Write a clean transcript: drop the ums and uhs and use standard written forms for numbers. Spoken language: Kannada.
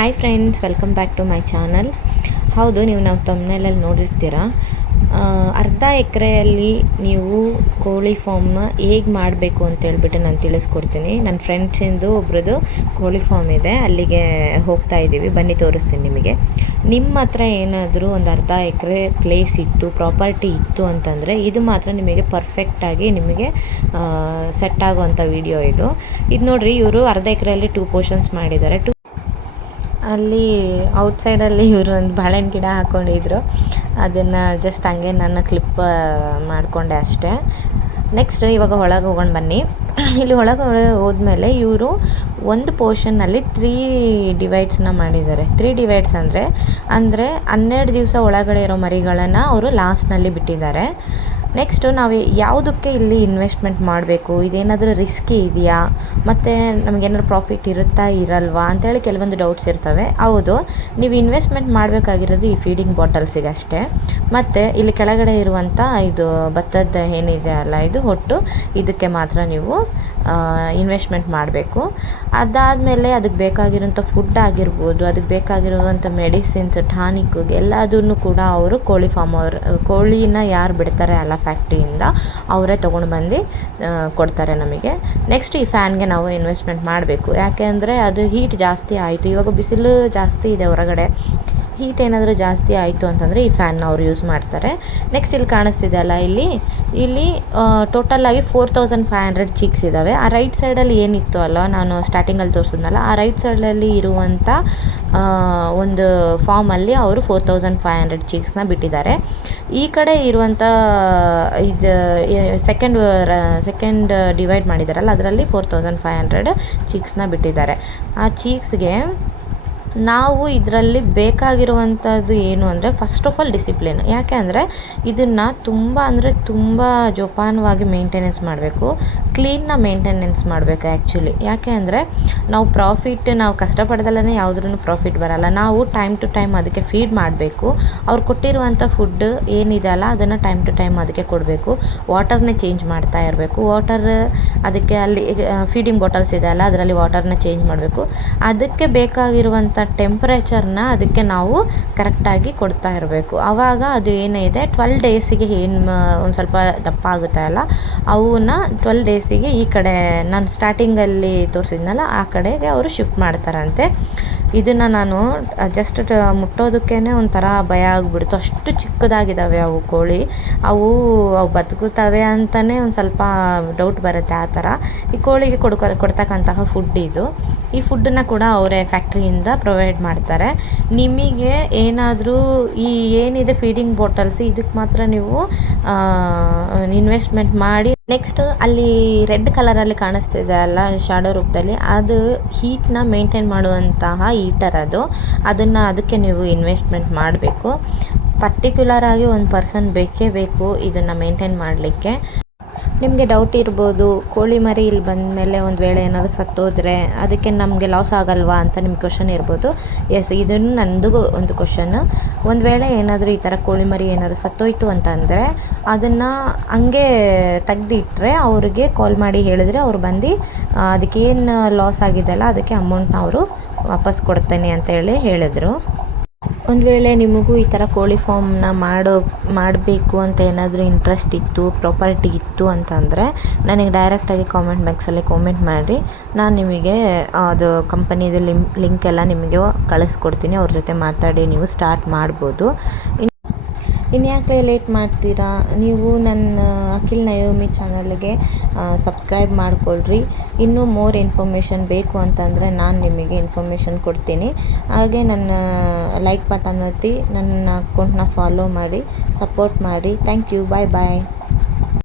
Hi friends, welcome back to my channel. ಹೌದು, ನೀವು ನಾವು ತಮ್ಮನೇಲಲ್ಲಿ ನೋಡಿರ್ತೀರ. ಅರ್ಧ ಎಕರೆಯಲ್ಲಿ ನೀವು ಕೋಳಿ ಫಾರ್ಮ್ನ ಹೇಗೆ ಮಾಡಬೇಕು ಅಂತೇಳ್ಬಿಟ್ಟು ನಾನು ತಿಳಿಸ್ಕೊಡ್ತೀನಿ. ನನ್ನ ಫ್ರೆಂಡ್ಸಿಂದು ಒಬ್ರದ್ದು ಕೋಳಿ ಫಾರ್ಮ್ ಇದೆ, ಅಲ್ಲಿಗೆ ಹೋಗ್ತಾ ಇದ್ದೀವಿ. ಬನ್ನಿ ತೋರಿಸ್ತೀನಿ ನಿಮಗೆ. ನಿಮ್ಮ ಹತ್ರ ಏನಾದರೂ ಒಂದು ಅರ್ಧ ಎಕರೆ ಪ್ಲೇಸ್ ಇತ್ತು, ಪ್ರಾಪರ್ಟಿ ಇತ್ತು ಅಂತಂದರೆ ಇದು ಮಾತ್ರ ನಿಮಗೆ ಪರ್ಫೆಕ್ಟಾಗಿ ನಿಮಗೆ ಸೆಟ್ ಆಗುವಂಥ ವಿಡಿಯೋ ಇದು ನೋಡಿರಿ. ಇವರು ಅರ್ಧ ಎಕರೆಯಲ್ಲಿ 2 ಪೋರ್ಷನ್ಸ್ ಮಾಡಿದ್ದಾರೆ. ಅಲ್ಲಿ ಔಟ್ಸೈಡಲ್ಲಿ ಇವರು ಒಂದು ಬಾಳೆಹಣ್ಣು ಗಿಡ ಹಾಕ್ಕೊಂಡಿದ್ರು. ಅದನ್ನು ಜಸ್ಟ್ ಹಂಗೆ ನಾನು ಕ್ಲಿಪ್ ಮಾಡಿಕೊಂಡೆ ಅಷ್ಟೇ. ನೆಕ್ಸ್ಟ್ ಇವಾಗ ಒಳಗೆ ಹೋಗೋಣ ಬನ್ನಿ. ಇಲ್ಲಿ ಒಳಗೆ ಹೋದ್ಮೇಲೆ ಇವರು ಒಂದು ಪೋರ್ಷನ್ನಲ್ಲಿ 3 ಡಿವೈಡ್ಸ್ನ ಮಾಡಿದ್ದಾರೆ. 3 ಡಿವೈಡ್ಸ್ ಅಂದರೆ 12 ದಿವಸ ಒಳಗಡೆ ಇರೋ ಮರಿಗಳನ್ನು ಅವರು ಲಾಸ್ಟ್ನಲ್ಲಿ ಬಿಟ್ಟಿದ್ದಾರೆ. ನೆಕ್ಸ್ಟು ನಾವು ಯಾವುದಕ್ಕೆ ಇಲ್ಲಿ ಇನ್ವೆಸ್ಟ್ಮೆಂಟ್ ಮಾಡಬೇಕು, ಇದೇನಾದರೂ ರಿಸ್ಕಿ ಇದೆಯಾ, ಮತ್ತು ನಮಗೇನಾದ್ರು ಪ್ರಾಫಿಟ್ ಇರುತ್ತಾ ಇರಲ್ವಾ ಅಂತೇಳಿ ಕೆಲವೊಂದು ಡೌಟ್ಸ್ ಇರ್ತವೆ. ಹೌದು, ನೀವು ಇನ್ವೆಸ್ಟ್ಮೆಂಟ್ ಮಾಡಬೇಕಾಗಿರೋದು ಈ ಫೀಡಿಂಗ್ ಬಾಟಲ್ಸಿಗೆ ಅಷ್ಟೇ. ಮತ್ತು ಇಲ್ಲಿ ಕೆಳಗಡೆ ಇರುವಂಥ ಇದು ಭತ್ತದ ಏನಿದೆ ಅಲ್ಲ, ಇದು ಹೊಟ್ಟು, ಇದಕ್ಕೆ ಮಾತ್ರ ನೀವು ಇನ್ವೆಸ್ಟ್ಮೆಂಟ್ ಮಾಡಬೇಕು. ಅದಾದಮೇಲೆ ಅದಕ್ಕೆ ಬೇಕಾಗಿರೋಂಥ ಫುಡ್ ಆಗಿರ್ಬೋದು, ಅದಕ್ಕೆ ಬೇಕಾಗಿರುವಂಥ ಮೆಡಿಸಿನ್ಸ್, ಟಾನಿಕ್ ಎಲ್ಲದನ್ನು ಕೂಡ ಅವರು ಕೋಳಿನ ಯಾರು ಬಿಡ್ತಾರೆ ಅಲ್ಲ ಫ್ಯಾಕ್ಟ್ರಿಯಿಂದ, ಅವರೇ ತೊಗೊಂಡು ಬಂದು ಕೊಡ್ತಾರೆ ನಮಗೆ. ನೆಕ್ಸ್ಟ್ ಈ ಫ್ಯಾನ್ಗೆ ನಾವು ಇನ್ವೆಸ್ಟ್ಮೆಂಟ್ ಮಾಡಬೇಕು. ಯಾಕೆ ಅಂದರೆ ಅದು ಹೀಟ್ ಜಾಸ್ತಿ ಆಯಿತು, ಇವಾಗ ಬಿಸಿಲು ಜಾಸ್ತಿ ಇದೆ ಹೊರಗಡೆ, ಹೀಟ್ ಏನಾದರೂ ಜಾಸ್ತಿ ಆಯಿತು ಅಂತಂದರೆ ಈ ಫ್ಯಾನ್ನ ಅವ್ರು ಯೂಸ್ ಮಾಡ್ತಾರೆ. ನೆಕ್ಸ್ಟ್ ಇಲ್ಲಿ ಕಾಣಿಸ್ತಿದೆ ಅಲ್ಲ, ಇಲ್ಲಿ ಟೋಟಲಾಗಿ 4500 ಚಿಕ್ಸ್ ಇದ್ದಾವೆ. ಆ ರೈಟ್ ಸೈಡಲ್ಲಿ ಏನಿತ್ತು ಅಲ್ಲ, ನಾನು ಸ್ಟಾರ್ಟಿಂಗಲ್ಲಿ ತೋರಿಸಿದ್ನಲ್ಲ, ಆ ರೈಟ್ ಸೈಡಲ್ಲಿ ಇರುವಂಥ ಒಂದು ಫಾರ್ಮಲ್ಲಿ ಅವರು 4500 ಚಿಕ್ಸ್ನ ಬಿಟ್ಟಿದ್ದಾರೆ. ಈ ಕಡೆ ಇರುವಂಥ ಇದು ಸೆಕೆಂಡ್ ಡಿವೈಡ್ ಮಾಡಿದಾರಲ್ಲ, ಅದರಲ್ಲಿ 4500 ಚಿಕ್ಸ್ನ ಬಿಟ್ಟಿದ್ದಾರೆ. ಆ ಚೀಕ್ಸ್ಗೆ ನಾವು ಇದರಲ್ಲಿ ಬೇಕಾಗಿರುವಂಥದ್ದು ಏನು ಅಂದರೆ, ಫಸ್ಟ್ ಆಫ್ ಆಲ್ ಡಿಸಿಪ್ಲಿನ್. ಯಾಕೆ ಅಂದರೆ ಇದನ್ನು ತುಂಬ ಜೋಪಾನವಾಗಿ ಮೇಂಟೆನೆನ್ಸ್ ಮಾಡಬೇಕು, ಕ್ಲೀನ್ನ ಮೇಂಟೆನೆನ್ಸ್ ಮಾಡಬೇಕು ಆ್ಯಕ್ಚುಲಿ. ಯಾಕೆ ಅಂದರೆ ನಾವು ಕಷ್ಟಪಡ್ದಲ್ಲೇ ಯಾವುದ್ರೂ ಪ್ರಾಫಿಟ್ ಬರಲ್ಲ. ನಾವು ಟೈಮ್ ಟು ಟೈಮ್ ಅದಕ್ಕೆ ಫೀಡ್ ಮಾಡಬೇಕು. ಅವ್ರು ಕೊಟ್ಟಿರುವಂಥ ಫುಡ್ ಏನಿದೆ ಅಲ್ಲ, ಅದನ್ನು ಟೈಮ್ ಟು ಟೈಮ್ ಅದಕ್ಕೆ ಕೊಡಬೇಕು. ವಾಟರ್ನೇ ಚೇಂಜ್ ಮಾಡ್ತಾ ಇರಬೇಕು. ಅದಕ್ಕೆ ಅಲ್ಲಿ ಫೀಡಿಂಗ್ ಬಾಟಲ್ಸ್ ಇದೆ ಅಲ್ಲ, ಅದರಲ್ಲಿ ವಾಟರ್ನ ಚೇಂಜ್ ಮಾಡಬೇಕು. ಅದಕ್ಕೆ ಬೇಕಾಗಿರುವಂಥ ಟೆಂಪ್ರೇಚರ್ನ ಅದಕ್ಕೆ ನಾವು ಕರೆಕ್ಟಾಗಿ ಕೊಡ್ತಾ ಇರಬೇಕು. ಆವಾಗ ಅದು ಏನಿದೆ 12 ಡೇಸಿಗೆ ಒಂದು ಸ್ವಲ್ಪ ದಪ್ಪ ಆಗುತ್ತೆ ಅಲ್ಲ, ಅವನ್ನ 12 ಡೇಸಿಗೆ ಈ ಕಡೆ ನಾನು ಸ್ಟಾರ್ಟಿಂಗಲ್ಲಿ ತೋರಿಸಿದ್ನಲ್ಲ ಆ ಕಡೆಗೆ ಅವರು ಶಿಫ್ಟ್ ಮಾಡ್ತಾರಂತೆ. ಇದನ್ನು ನಾನು ಜಸ್ಟ್ ಮುಟ್ಟೋದಕ್ಕೇ ಒಂಥರ ಭಯ ಆಗಿಬಿಡ್ತು, ಅಷ್ಟು ಚಿಕ್ಕದಾಗಿದ್ದಾವೆ ಅವು ಕೋಳಿ. ಅವು ಬದುಕುತ್ತವೆ ಅಂತಲೇ ಒಂದು ಸ್ವಲ್ಪ ಡೌಟ್ ಬರುತ್ತೆ. ಆ ಥರ ಈ ಕೋಳಿಗೆ ಕೊಡ್ತಕ್ಕಂತಹ ಫುಡ್ ಇದು. ಈ ಫುಡ್ಡನ್ನು ಕೂಡ ಅವರೇ ಫ್ಯಾಕ್ಟ್ರಿಯಿಂದ ಪ್ರೊವೈಡ್ ಮಾಡ್ತಾರೆ. ನಿಮಗೆ ಏನಾದರೂ ಏನಿದೆ ಫೀಡಿಂಗ್ ಬಾಟಲ್ಸ್, ಇದಕ್ಕೆ ಮಾತ್ರ ನೀವು ಇನ್ವೆಸ್ಟ್ಮೆಂಟ್ ಮಾಡಿ. ನೆಕ್ಸ್ಟ್ ಅಲ್ಲಿ ರೆಡ್ ಕಲರಲ್ಲಿ ಕಾಣಿಸ್ತಿದೆ ಅಲ್ಲ ಶಾಡೋ ರೂಪದಲ್ಲಿ, ಅದು ಹೀಟ್ನ ಮೇಂಟೈನ್ ಮಾಡುವಂತಹ ಹೀಟರ್ ಅದಕ್ಕೆ ನೀವು ಇನ್ವೆಸ್ಟ್ಮೆಂಟ್ ಮಾಡಬೇಕು. ಪರ್ಟಿಕ್ಯುಲರಾಗಿ ಒಂದು ಪರ್ಸನ್ ಬೇಕೇ ಬೇಕು ಇದನ್ನು ಮೇಂಟೈನ್ ಮಾಡಲಿಕ್ಕೆ. ನಿಮಗೆ ಡೌಟ್ ಇರ್ಬೋದು, ಕೋಳಿ ಮರಿ ಇಲ್ಲಿ ಬಂದ ಮೇಲೆ ಒಂದು ವೇಳೆ ಏನಾದರೂ ಸತ್ತೋದ್ರೆ ಅದಕ್ಕೆ ನಮಗೆ ಲಾಸ್ ಆಗಲ್ವಾ ಅಂತ ನಿಮ್ಗೆ ಕ್ವಶನ್ ಇರ್ಬೋದು. ಎಸ್, ಇದನ್ನು ನನ್ನದು ಒಂದು ಕ್ವಶನ್ನು. ಒಂದು ವೇಳೆ ಏನಾದರೂ ಈ ಥರ ಕೋಳಿ ಮರಿ ಏನಾದರೂ ಸತ್ತೋಯ್ತು ಅಂತಂದರೆ ಅದನ್ನು ಹಂಗೆ ತೆಗ್ದಿಟ್ರೆ ಅವ್ರಿಗೆ ಕಾಲ್ ಮಾಡಿ ಹೇಳಿದ್ರೆ ಅವ್ರು ಬಂದು ಅದಕ್ಕೇನು ಲಾಸ್ ಆಗಿದೆಯಲ್ಲ ಅದಕ್ಕೆ ಅಮೌಂಟ್ನ ಅವರು ವಾಪಸ್ ಕೊಡ್ತೇನೆ ಅಂತ ಹೇಳಿದರು. ಒಂದು ವೇಳೆ ನಿಮಗೂ ಈ ಥರ ಕೋಳಿ ಫಾರ್ಮ್ನ ಮಾಡಬೇಕು ಅಂತ ಏನಾದರೂ ಇಂಟ್ರೆಸ್ಟ್ ಇತ್ತು, ಪ್ರಾಪರ್ಟಿ ಇತ್ತು ಅಂತಂದರೆ ನನಗೆ ಡೈರೆಕ್ಟಾಗಿ ಕಾಮೆಂಟ್ ಬಾಕ್ಸಲ್ಲಿ ಕಾಮೆಂಟ್ ಮಾಡಿ. ನಾನು ನಿಮಗೆ ಅದು ಕಂಪನಿದು ಲಿಂಕ್ ಎಲ್ಲ ನಿಮಗೆ ಕಳಿಸ್ಕೊಡ್ತೀನಿ. ಅವ್ರ ಜೊತೆ ಮಾತಾಡಿ ನೀವು ಸ್ಟಾರ್ಟ್ ಮಾಡ್ಬೋದು. ಇನ್ಯಾಕೆ ಲೇಟ್ ಮಾಡ್ತೀರಾ, ನೀವು ನನ್ನ ಅಖಿಲ್ ನಯೋಮಿ ಚಾನಲ್ಗೆ ಸಬ್ಸ್ಕ್ರೈಬ್ ಮಾಡ್ಕೊಳ್ರಿ. ಇನ್ನೂ ಮೋರ್ ಇನ್ಫಾರ್ಮೇಷನ್ ಬೇಕು ಅಂತಂದರೆ ನಾನು ನಿಮಗೆ ಇನ್ಫಾರ್ಮೇಷನ್ ಕೊಡ್ತೀನಿ. ಹಾಗೆ ನನ್ನ ಲೈಕ್ ಬಟನ್ ಒತ್ತಿ ನನ್ನ ಅಕೌಂಟ್ನ ಫಾಲೋ ಮಾಡಿ, ಸಪೋರ್ಟ್ ಮಾಡಿ. Thank you. ಬಾಯ್.